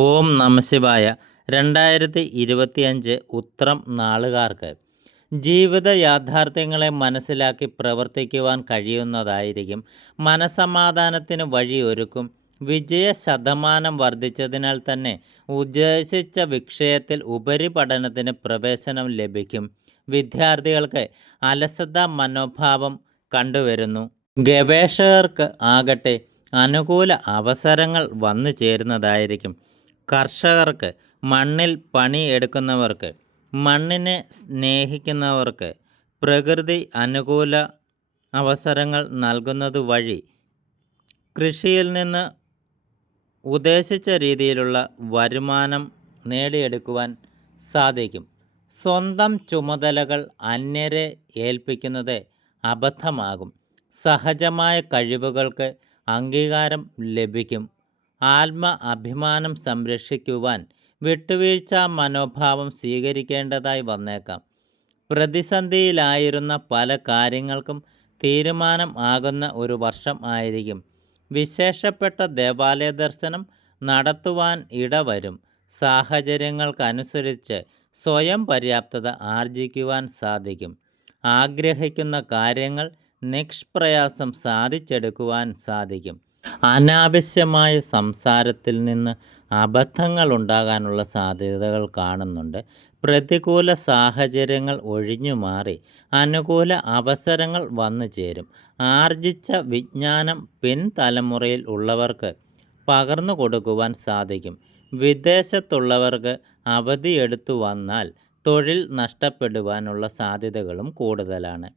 ഓം നമശിവായ രണ്ടായിരത്തി ഇരുപത്തിയഞ്ച് ഉത്രം നാളുകാർക്ക്. ജീവിത യാഥാർത്ഥ്യങ്ങളെ മനസ്സിലാക്കി പ്രവർത്തിക്കുവാൻ കഴിയുന്നതായിരിക്കും. മനസമാധാനത്തിന് വഴിയൊരുക്കും. വിജയ ശതമാനം വർദ്ധിച്ചതിനാൽ തന്നെ ഉദ്ദേശിച്ച വിഷയത്തിൽ ഉപരിപഠനത്തിന് പ്രവേശനം ലഭിക്കും. വിദ്യാർത്ഥികൾക്ക് അലസത മനോഭാവം കണ്ടുവരുന്നു. ഗവേഷകർക്ക് ആകട്ടെ അനുകൂല അവസരങ്ങൾ വന്നു ചേരുന്നതായിരിക്കും കർഷകർക്ക് മണ്ണിൽ പണിയെടുക്കുന്നവർക്ക് മണ്ണിനെ സ്നേഹിക്കുന്നവർക്ക് പ്രകൃതി അനുകൂല അവസരങ്ങൾ നൽകുന്നത് വഴി കൃഷിയിൽ നിന്ന് ഉദ്ദേശിച്ച രീതിയിലുള്ള വരുമാനം നേടിയെടുക്കുവാൻ സാധിക്കും. സ്വന്തം ചുമതലകൾ അന്യരെ ഏൽപ്പിക്കുന്നത് അബദ്ധമാകും. സഹജമായ കഴിവുകൾക്ക് അംഗീകാരം ലഭിക്കും. ആത്മ അഭിമാനം സംരക്ഷിക്കുവാൻ വിട്ടുവീഴ്ച മനോഭാവം സ്വീകരിക്കേണ്ടതായി വന്നേക്കാം. പ്രതിസന്ധിയിലായിരുന്ന പല കാര്യങ്ങൾക്കും തീരുമാനം ആകുന്ന ഒരു വർഷം ആയിരിക്കും. വിശേഷപ്പെട്ട ദേവാലയ ദർശനം നടത്തുവാൻ ഇടവരും. സാഹചര്യങ്ങൾക്കനുസരിച്ച് സ്വയം പര്യാപ്തത ആർജിക്കുവാൻ സാധിക്കും. ആഗ്രഹിക്കുന്ന കാര്യങ്ങൾ നിഷ്പ്രയാസം സാധിച്ചെടുക്കുവാൻ സാധിക്കും. അനാവശ്യമായ സംസാരത്തിൽ നിന്ന് അബദ്ധങ്ങൾ ഉണ്ടാകാനുള്ള സാധ്യതകൾ കാണുന്നുണ്ട്. പ്രതികൂല സാഹചര്യങ്ങൾ ഒഴിഞ്ഞു മാറി അനുകൂല അവസരങ്ങൾ വന്നു ചേരും. ആർജിച്ച വിജ്ഞാനം പിൻതലമുറയിൽ ഉള്ളവർക്ക് പകർന്നു കൊടുക്കുവാൻ സാധിക്കും. വിദേശത്തുള്ളവർക്ക് അവധിയെടുത്തു വന്നാൽ തൊഴിൽ നഷ്ടപ്പെടുവാനുള്ള സാധ്യതകളും കൂടുതലാണ്.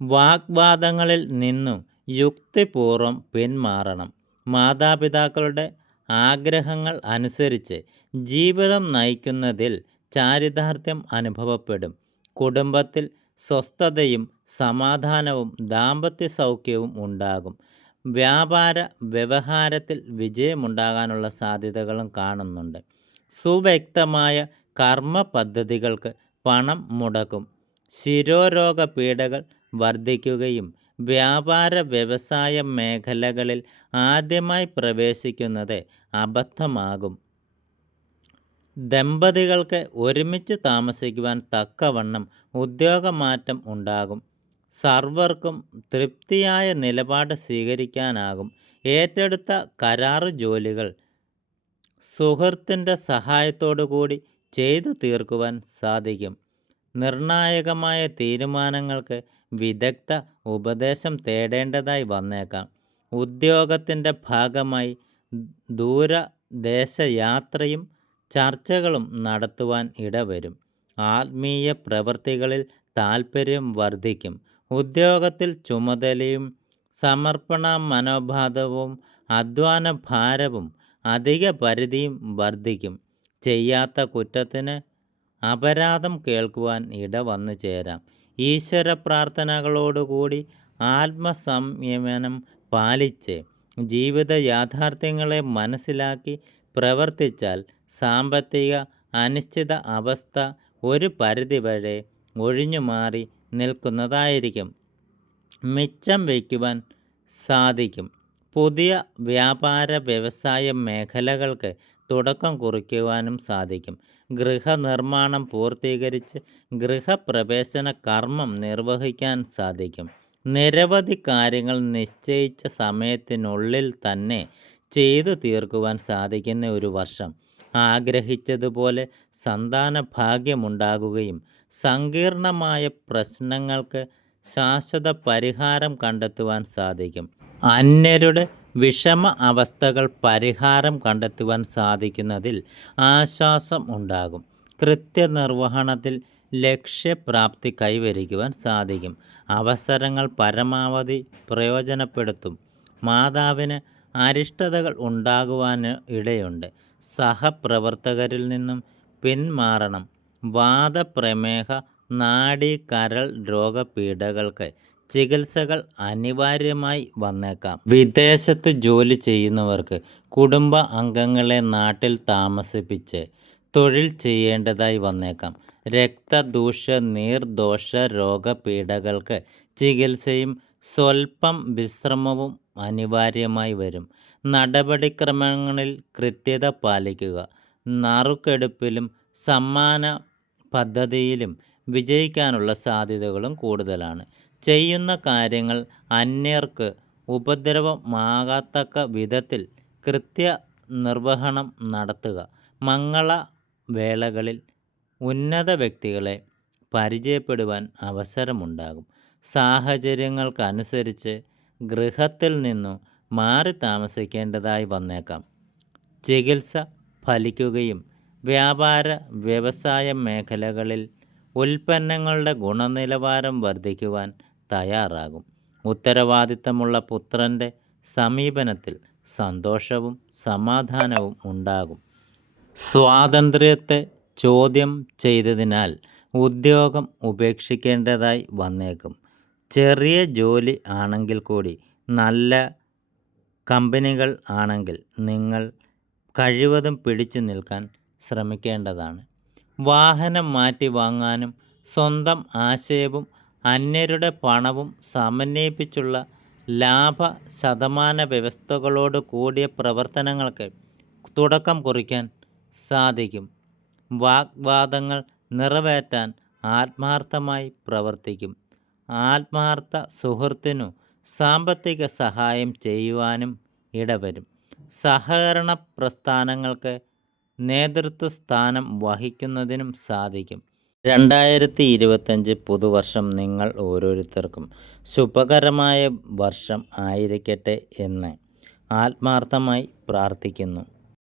വാഗ്വാദങ്ങളിൽ നിന്നും യുക്തിപൂർവം പിന്മാറണം. മാതാപിതാക്കളുടെ ആഗ്രഹങ്ങൾ അനുസരിച്ച് ജീവിതം നയിക്കുന്നതിൽ ചാരിതാർത്ഥ്യം അനുഭവപ്പെടും. കുടുംബത്തിൽ സ്വസ്ഥതയും സമാധാനവും ദാമ്പത്യ സൗഖ്യവും ഉണ്ടാകും. വ്യാപാര വ്യവഹാരത്തിൽ വിജയമുണ്ടാകാനുള്ള സാധ്യതകളും കാണുന്നുണ്ട്. സുവ്യക്തമായ കർമ്മ പദ്ധതികൾക്ക് പണം മുടക്കും. ശിരോരോഗ പീഡകൾ വർദ്ധിക്കുകയും വ്യാപാര വ്യവസായ മേഖലകളിൽ ആദ്യമായി പ്രവേശിക്കുന്നത് അബദ്ധമാകും. ദമ്പതികൾക്ക് ഒരുമിച്ച് താമസിക്കുവാൻ തക്കവണ്ണം ഉദ്യോഗമാറ്റം ഉണ്ടാകും. സർവർക്കും തൃപ്തിയായ നിലപാട് സ്വീകരിക്കാനാകും. ഏറ്റെടുത്ത കരാറ് ജോലികൾ സുഹൃത്തിന്റെ ചെയ്തു തീർക്കുവാൻ സാധിക്കും. നിർണായകമായ തീരുമാനങ്ങൾക്ക് വിദഗ്ധ ഉപദേശം തേടേണ്ടതായി വന്നേക്കാം. ഉദ്യോഗത്തിന്റെ ഭാഗമായി ദൂരദേശയാത്രയും ചർച്ചകളും നടത്തുവാൻ ഇടവരും. ആത്മീയ പ്രവൃത്തികളിൽ താൽപ്പര്യം വർദ്ധിക്കും. ഉദ്യോഗത്തിൽ ചുമതലയും സമർപ്പണ മനോഭാവവും അധ്വാന ഭാരവും അധിക പരിധിയും വർദ്ധിക്കും. ചെയ്യാത്ത കുറ്റത്തിന് അപരാധം കേൾക്കുവാൻ ഇട വന്നു ചേരാം. ഈശ്വര പ്രാർത്ഥനകളോടുകൂടി ആത്മസംയമനം പാലിച്ച് ജീവിത യാഥാർത്ഥ്യങ്ങളെ മനസ്സിലാക്കി പ്രവർത്തിച്ചാൽ സാമ്പത്തിക അനിശ്ചിത അവസ്ഥ ഒരു പരിധിവരെ ഒഴിഞ്ഞു മാറി നിൽക്കുന്നതായിരിക്കും. മിച്ചം വയ്ക്കുവാൻ സാധിക്കും. പുതിയ വ്യാപാര വ്യവസായ മേഖലകൾക്ക് തുടക്കം കുറിക്കുവാനും സാധിക്കും. ഗൃഹനിർമ്മാണം പൂർത്തീകരിച്ച് ഗൃഹപ്രവേശന കർമ്മം നിർവഹിക്കാൻ സാധിക്കും. നിരവധി കാര്യങ്ങൾ നിശ്ചയിച്ച സമയത്തിനുള്ളിൽ തന്നെ ചെയ്തു തീർക്കുവാൻ സാധിക്കുന്ന ഒരു വർഷം. ആഗ്രഹിച്ചതുപോലെ സന്താന ഭാഗ്യമുണ്ടാകുകയും സങ്കീർണമായ പ്രശ്നങ്ങൾക്ക് ശാശ്വത പരിഹാരം കണ്ടെത്തുവാൻ സാധിക്കും. അന്യരുടെ വിഷമ അവസ്ഥകൾ പരിഹാരം കണ്ടെത്തുവാൻ സാധിക്കുന്നതിൽ ആശ്വാസം ഉണ്ടാകും. കൃത്യനിർവഹണത്തിൽ ലക്ഷ്യപ്രാപ്തി കൈവരിക്കുവാൻ സാധിക്കും. അവസരങ്ങൾ പരമാവധി പ്രയോജനപ്പെടുത്തും. മാതാവിന് അരിഷ്ടതകൾ ഉണ്ടാകുവാൻ ഇടയുണ്ട്. സഹപ്രവർത്തകരിൽ നിന്നും പിന്മാറണം. വാദപ്രമേഹ നാഡി കരൾ രോഗപീഠകൾക്ക് ചികിത്സകൾ അനിവാര്യമായി വന്നേക്കാം. വിദേശത്ത് ജോലി ചെയ്യുന്നവർക്ക് കുടുംബ അംഗങ്ങളെ നാട്ടിൽ താമസിപ്പിച്ച് തൊഴിൽ ചെയ്യേണ്ടതായി വന്നേക്കാം. രക്തദൂഷ നീർദോഷ രോഗപീഠകൾക്ക് ചികിത്സയും സ്വൽപ്പം വിശ്രമവും അനിവാര്യമായി വരും. നടപടിക്രമങ്ങളിൽ കൃത്യത പാലിക്കുക. നറുക്കെടുപ്പിലും സമ്മാന പദ്ധതിയിലും വിജയിക്കാനുള്ള സാധ്യതകളും കൂടുതലാണ്. ചെയ്യുന്ന കാര്യങ്ങൾ അന്യർക്ക് ഉപദ്രവമാകത്തക്ക വിധത്തിൽ കൃത്യ നിർവഹണം നടത്തുക. മംഗള വേളകളിൽ ഉന്നത വ്യക്തികളെ പരിചയപ്പെടുവാൻ അവസരമുണ്ടാകും. സാഹചര്യങ്ങൾക്കനുസരിച്ച് ഗൃഹത്തിൽ നിന്നു മാറി താമസിക്കേണ്ടതായി വന്നേക്കാം. ചികിത്സ ഫലിക്കുകയും വ്യാപാര വ്യവസായ മേഖലകളിൽ ഉൽപ്പന്നങ്ങളുടെ ഗുണനിലവാരം വർദ്ധിക്കുവാൻ തയ്യാറാകും. ഉത്തരവാദിത്തമുള്ള പുത്രന്റെ സമീപനത്തിൽ സന്തോഷവും സമാധാനവും ഉണ്ടാകും. സ്വാതന്ത്ര്യത്തെ ചോദ്യം ചെയ്തതിനാൽ ഉദ്യോഗം ഉപേക്ഷിക്കേണ്ടതായി വന്നേക്കും. ചെറിയ ജോലി ആണെങ്കിൽ കൂടി നല്ല കമ്പനികൾ ആണെങ്കിൽ നിങ്ങൾ കഴിവതും പിടിച്ചു നിൽക്കാൻ ശ്രമിക്കേണ്ടതാണ്. വാഹനം മാറ്റി വാങ്ങാനും സ്വന്തം ആശയവും അന്യരുടെ പണവും സമന്വയിപ്പിച്ചുള്ള ലാഭ ശതമാന വ്യവസ്ഥകളോട് കൂടിയ പ്രവർത്തനങ്ങൾക്ക് തുടക്കം കുറിക്കാൻ സാധിക്കും. വാഗ്വാദങ്ങൾ നിറവേറ്റാൻ ആത്മാർത്ഥമായി പ്രവർത്തിക്കും. ആത്മാർത്ഥ സുഹൃത്തിനു സാമ്പത്തിക സഹായം ചെയ്യുവാനും ഇടവരും. സഹകരണ പ്രസ്ഥാനങ്ങൾക്ക് നേതൃത്വ സ്ഥാനം വഹിക്കുന്നതിനും സാധിക്കും. രണ്ടായിരത്തി ഇരുപത്തഞ്ച് പുതുവർഷം നിങ്ങൾ ഓരോരുത്തർക്കും ശുഭകരമായ വർഷം ആയിരിക്കട്ടെ എന്ന് ആത്മാർത്ഥമായി പ്രാർത്ഥിക്കുന്നു.